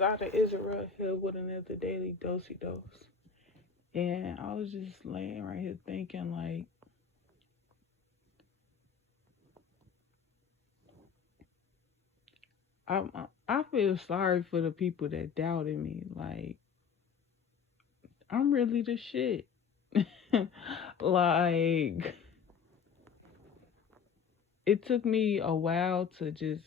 Assata Israel here with another daily doce dose. And I was just laying right here thinking, like, I feel sorry for the people that doubted me. Like, I'm really the shit. Like, it took me a while to just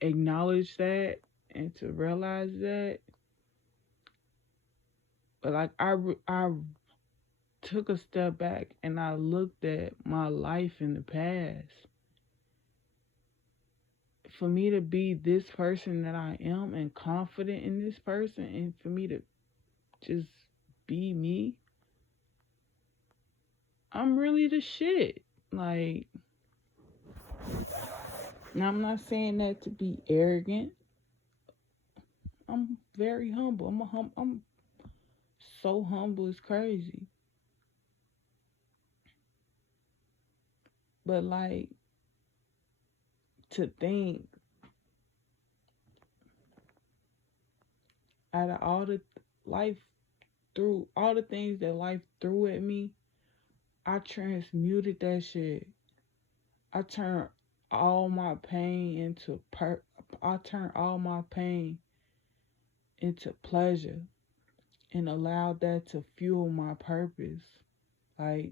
acknowledge that and to realize that. But like, I took a step back and I looked at my life in the past. For me to be this person that I am and confident in this person, and for me to just be me, I'm really the shit. Like, now I'm not saying that to be arrogant. I'm very humble. I'm so humble it's crazy. But like, to think out of all the life through all the things that life threw at me, I transmuted that shit. I turned all my pain into I turned all my pain into pleasure and allowed that to fuel my purpose. Like,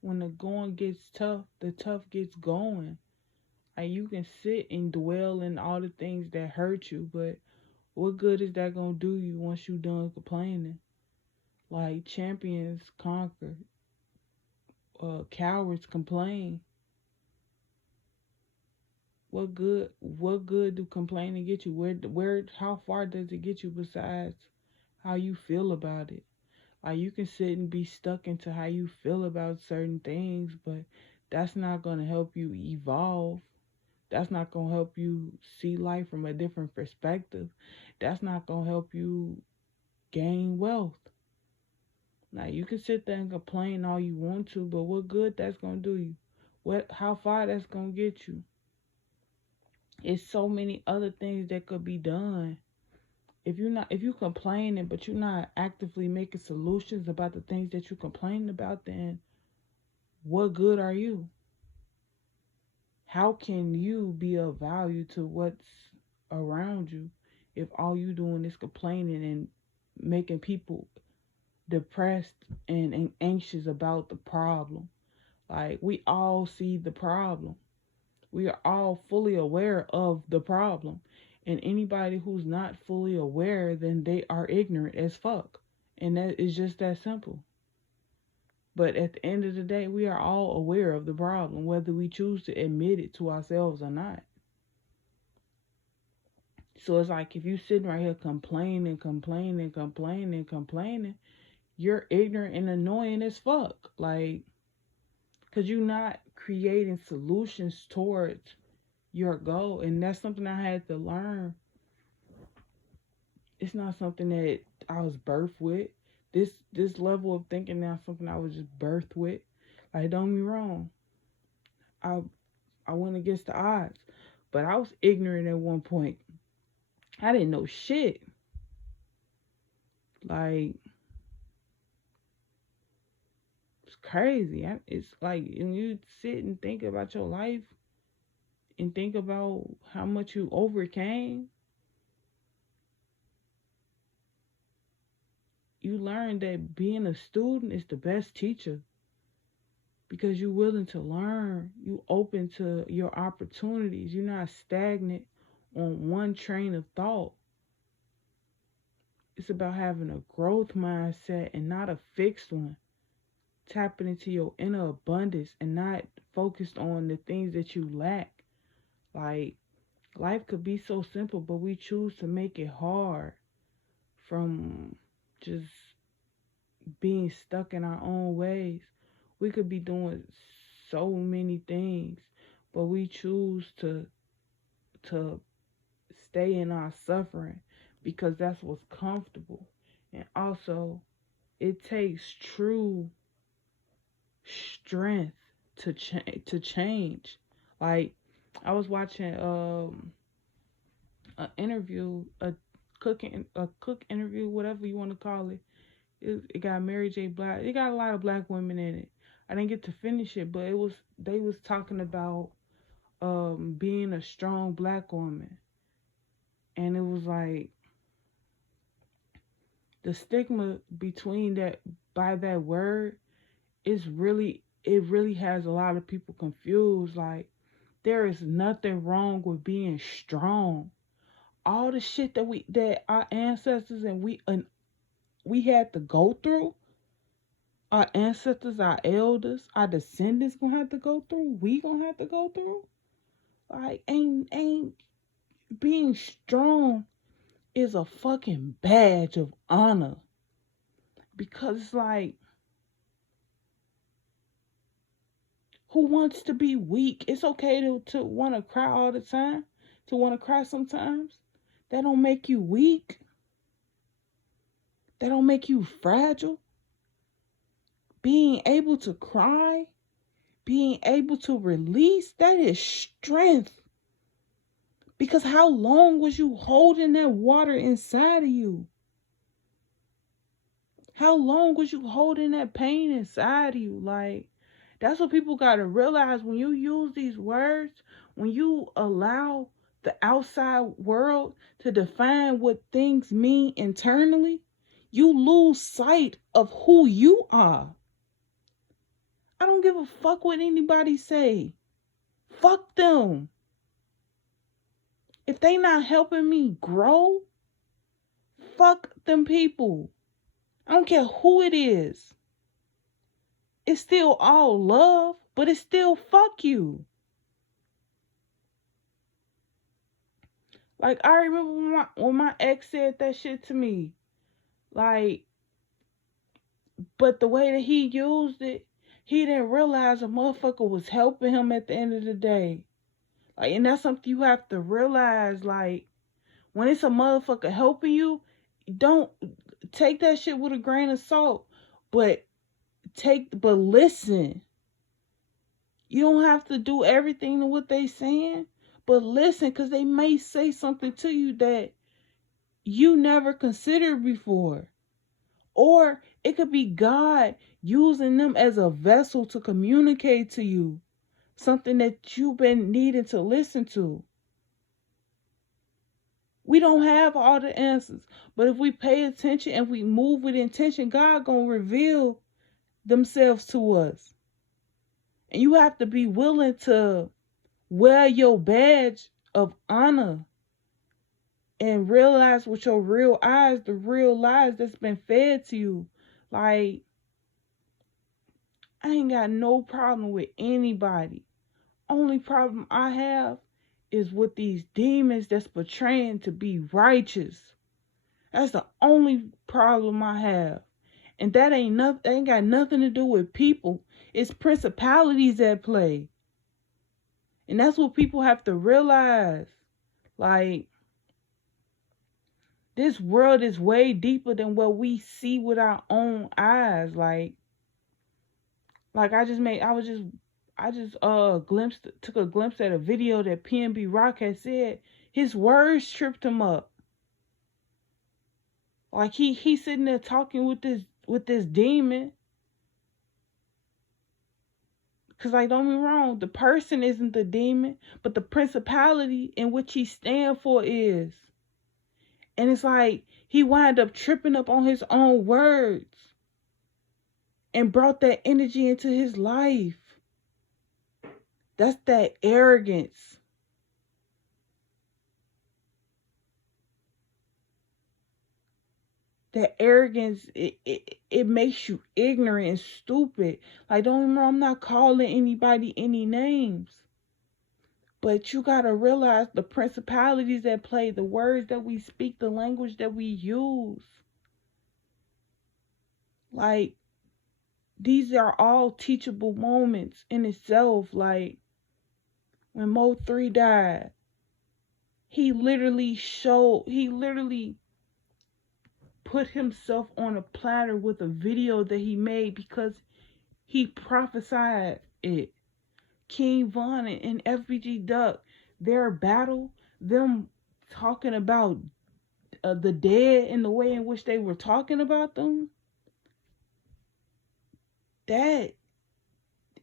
when the going gets tough, the tough gets going. Like, you can sit and dwell in all the things that hurt you, but what good is that gonna do you once you done complaining? Like, champions conquer, cowards complain. What good do complaining get you? How far does it get you besides how you feel about it? Like, you can sit and be stuck into how you feel about certain things, but that's not gonna help you evolve. That's not gonna help you see life from a different perspective. That's not gonna help you gain wealth. Now, you can sit there and complain all you want to, but what good that's gonna do you? How far that's gonna get you? It's so many other things that could be done. If you complaining but you're not actively making solutions about the things that you complaining about, then what good are you? How can you be of value to what's around you if all you doing is complaining and making people depressed and anxious about the problem? Like, we all see the problem. We are all fully aware of the problem. And anybody who's not fully aware, then they are ignorant as fuck. And that is just that simple. But at the end of the day, we are all aware of the problem, whether we choose to admit it to ourselves or not. So it's like, if you sitting right here complaining, you're ignorant and annoying as fuck. Like, because you're not creating solutions towards your goal. And that's something I had to learn. It's not something that I was birthed with. This level of thinking now something I was just birthed with. Like, don't get me wrong. I went against the odds. But I was ignorant at one point. I didn't know shit. Like, it's crazy. It's like, when you sit and think about your life and think about how much you overcame, you learn that being a student is the best teacher, because you're willing to learn. You open to your opportunities. You're not stagnant on one train of thought. It's about having a growth mindset and not a fixed one. Tapping into your inner abundance and not focused on the things that you lack. Like, life could be so simple, but we choose to make it hard from just being stuck in our own ways. We could be doing so many things, but we choose to stay in our suffering because that's what's comfortable. And also, it takes true strength to change. Like, I was watching an interview, a cook interview, whatever you want to call it. It got Mary J. Blige. It got a lot of black women in it. I didn't get to finish it, but they was talking about being a strong black woman, and it was like the stigma between that by that word is really it really has a lot of people confused. Like, there is nothing wrong with being strong. All the shit that our ancestors and we had to go through, our ancestors, our elders, our descendants gonna have to go through. We gonna have to go through. Like, ain't being strong is a fucking badge of honor, because it's like, who wants to be weak? It's okay to want to cry all the time, to want to cry sometimes. That don't make you weak. That don't make you fragile. Being able to cry, being able to release, that is strength. Because how long was you holding that water inside of you? How long was you holding that pain inside of you? Like, that's what people got to realize. When you use these words, when you allow the outside world to define what things mean internally, you lose sight of who you are. I don't give a fuck what anybody say. Fuck them. If they not helping me grow, fuck them people. I don't care who it is. It's still all love, but it's still fuck you. Like, I remember when my ex said that shit to me. Like, but the way that he used it, he didn't realize a motherfucker was helping him at the end of the day. Like, and that's something you have to realize. Like, when it's a motherfucker helping you, don't take that shit with a grain of salt. But listen. You don't have to do everything to what they saying, but listen, because they may say something to you that you never considered before. Or it could be God using them as a vessel to communicate to you something that you've been needing to listen to. We don't have all the answers, but if we pay attention and we move with intention, God gonna reveal themselves to us. And you have to be willing to wear your badge of honor and realize with your real eyes the real lies that's been fed to you. Like, I ain't got no problem with anybody. Only problem I have is with these demons that's portraying to be righteous. That's the only problem I have. And that ain't got nothing to do with people. It's principalities at play. And that's what people have to realize. Like, this world is way deeper than what we see with our own eyes. Like I just took a glimpse at a video that PNB Rock had said. His words tripped him up. Like, he sitting there talking with this demon. Cause, like, don't be wrong, the person isn't the demon, but the principality in which he stand for is. And it's like he wound up tripping up on his own words and brought that energy into his life. That's that arrogance. That arrogance, it makes you ignorant and stupid. Like, don't remember, I'm not calling anybody any names. But you got to realize the principalities that play, the words that we speak, the language that we use. Like, these are all teachable moments in itself. Like, when Mo3 died, he literally put himself on a platter with a video that he made because He prophesied it. King Von and FBG Duck, their battle, them talking about the dead and the way in which they were talking about them, that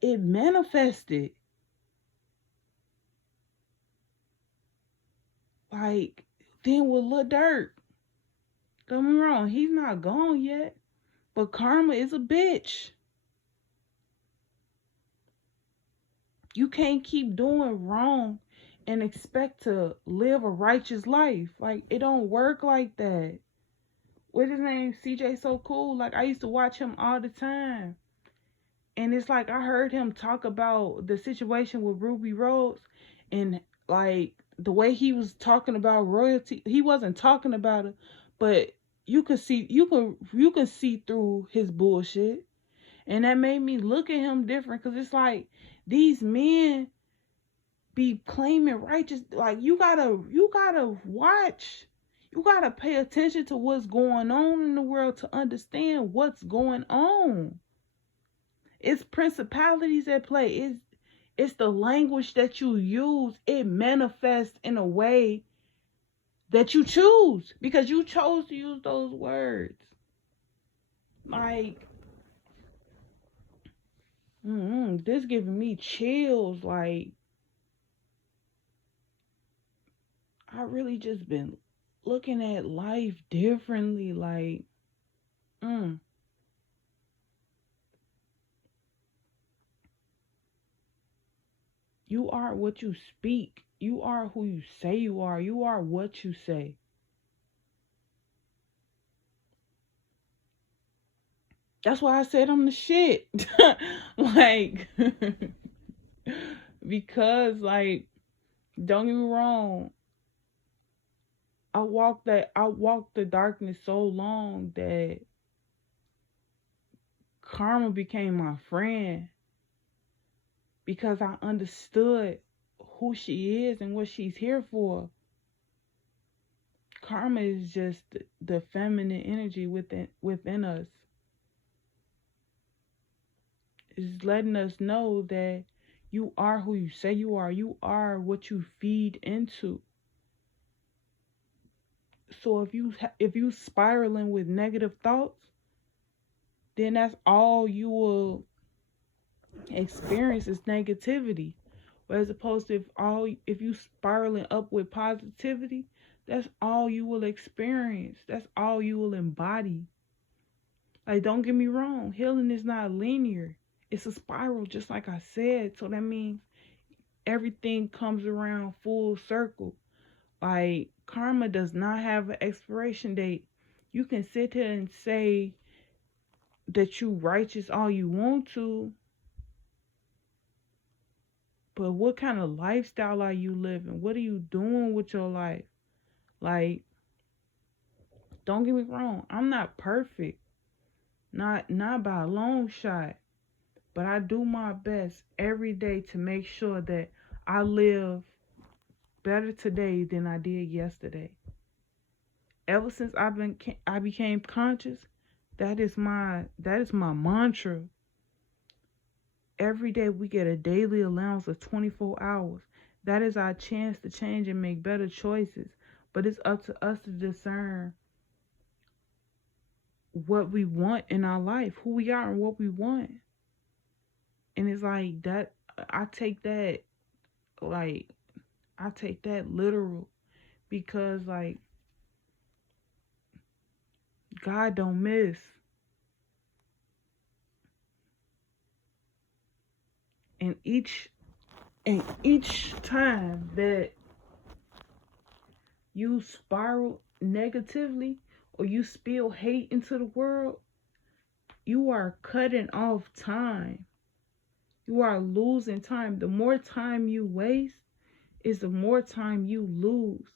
it manifested. Like, then with Lil Durk, don't get me wrong, he's not gone yet, but karma is a bitch. You can't keep doing wrong and expect to live a righteous life. Like, it don't work like that. What's his name? CJ So Cool. Like, I used to watch him all the time. And it's like I heard him talk about the situation with Ruby Rose, and like the way he was talking about royalty, he wasn't talking about it, but you can see through his bullshit. And that made me look at him different, because it's like these men be claiming righteous. Like, you gotta watch, you gotta pay attention to what's going on in the world to understand what's going on. It's principalities at play. It's the language that you use. It manifests in a way that you choose, because you chose to use those words. Like, this giving me chills. Like, I really just been looking at life differently. Like, you are what you speak. You are who you say you are. You are what you say. That's why I said I'm the shit. Like, because, like, don't get me wrong, I walked the darkness so long that karma became my friend, because I understood who she is and what she's here for. Karma is just the feminine energy within us. It's letting us know that you are who you say you are. You are what you feed into. So if you spiraling with negative thoughts, then that's all you will experience is negativity. But as opposed to if you spiraling up with positivity, that's all you will experience. That's all you will embody. Like, don't get me wrong, healing is not linear. It's a spiral, just like I said. So that means everything comes around full circle. Like, karma does not have an expiration date. You can sit here and say that you righteous all you want to, but what kind of lifestyle are you living? What are you doing with your life? Like, don't get me wrong, I'm not perfect. Not by a long shot. But I do my best every day to make sure that I live better today than I did yesterday. Ever since I became conscious, that is my mantra. Every day we get a daily allowance of 24 hours. That is our chance to change and make better choices. But it's up to us to discern what we want in our life, who we are and what we want. And it's like that, I take that like I take that literal, because, like, God don't miss. And each time that you spiral negatively or you spill hate into the world, you are cutting off time. You are losing time. The more time you waste is the more time you lose.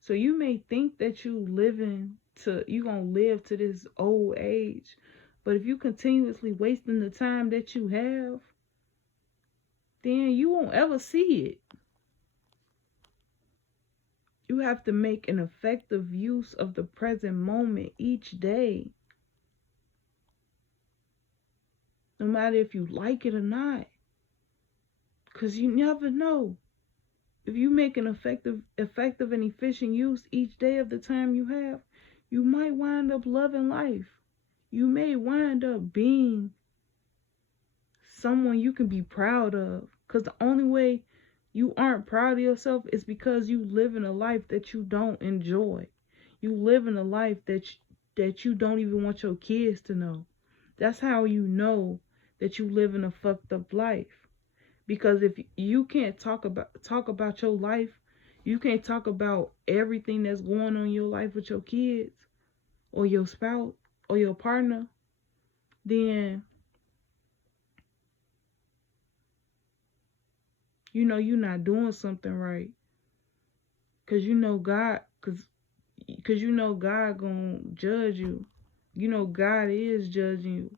So you may think that you gonna live to this old age, but if you continuously wasting the time that you have, then you won't ever see it. You have to make an effective use of the present moment each day. no matter if you like it or not. Because you never know. If you make an effective and efficient use each day of the time you have, you might wind up loving life. You may wind up being someone you can be proud of. Because the only way you aren't proud of yourself is because you live in a life that you don't enjoy. You live in a life that you don't even want your kids to know. That's how you know that you live in a fucked up life. Because if you can't talk about your life, you can't talk about everything that's going on in your life with your kids or your spouse or your partner, then you know you're not doing something right. Cause you know God, cause you know God gonna judge you. You know God is judging you,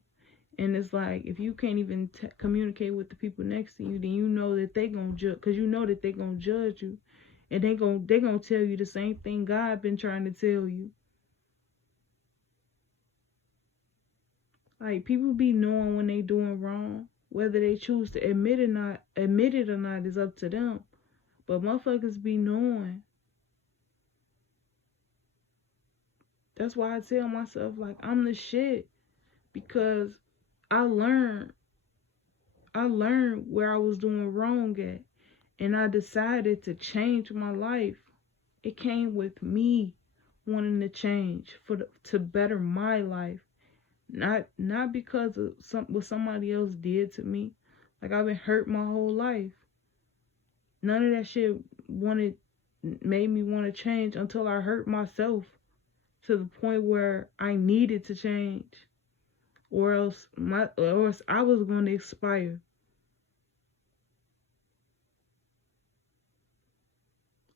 and it's like if you can't even communicate with the people next to you, then you know that they gonna judge. Cause you know that they gonna judge you, and they gonna tell you the same thing God been trying to tell you. Like people be knowing when they doing wrong, whether they choose to admit it or not is up to them. But motherfuckers be knowing. That's why I tell myself like I'm the shit because I learned where I was doing wrong at, and I decided to change my life. It came with me wanting to change to better my life, not because of what somebody else did to me. Like I've been hurt my whole life. None of that shit made me want to change until I hurt myself to the point where I needed to change, or else I was going to expire.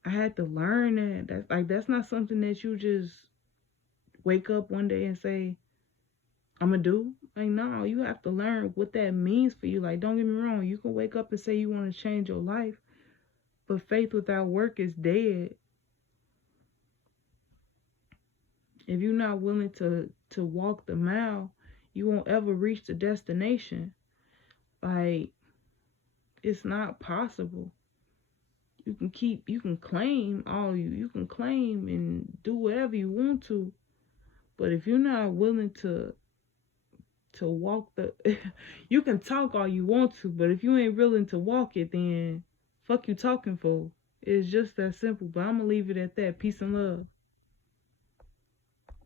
I had to learn that. That's not something that you just wake up one day and say, I'm gonna do. Like, no, you have to learn what that means for you. Like, don't get me wrong, you can wake up and say you want to change your life, but faith without work is dead. If you're not willing to walk the mile, you won't ever reach the destination. Like, it's not possible. You can claim you can claim and do whatever you want to, but if you're not willing to walk the you can talk all you want to, but if you ain't willing to walk it, then fuck you talking for. It's just that simple. But I'm gonna leave it at that. Peace and love.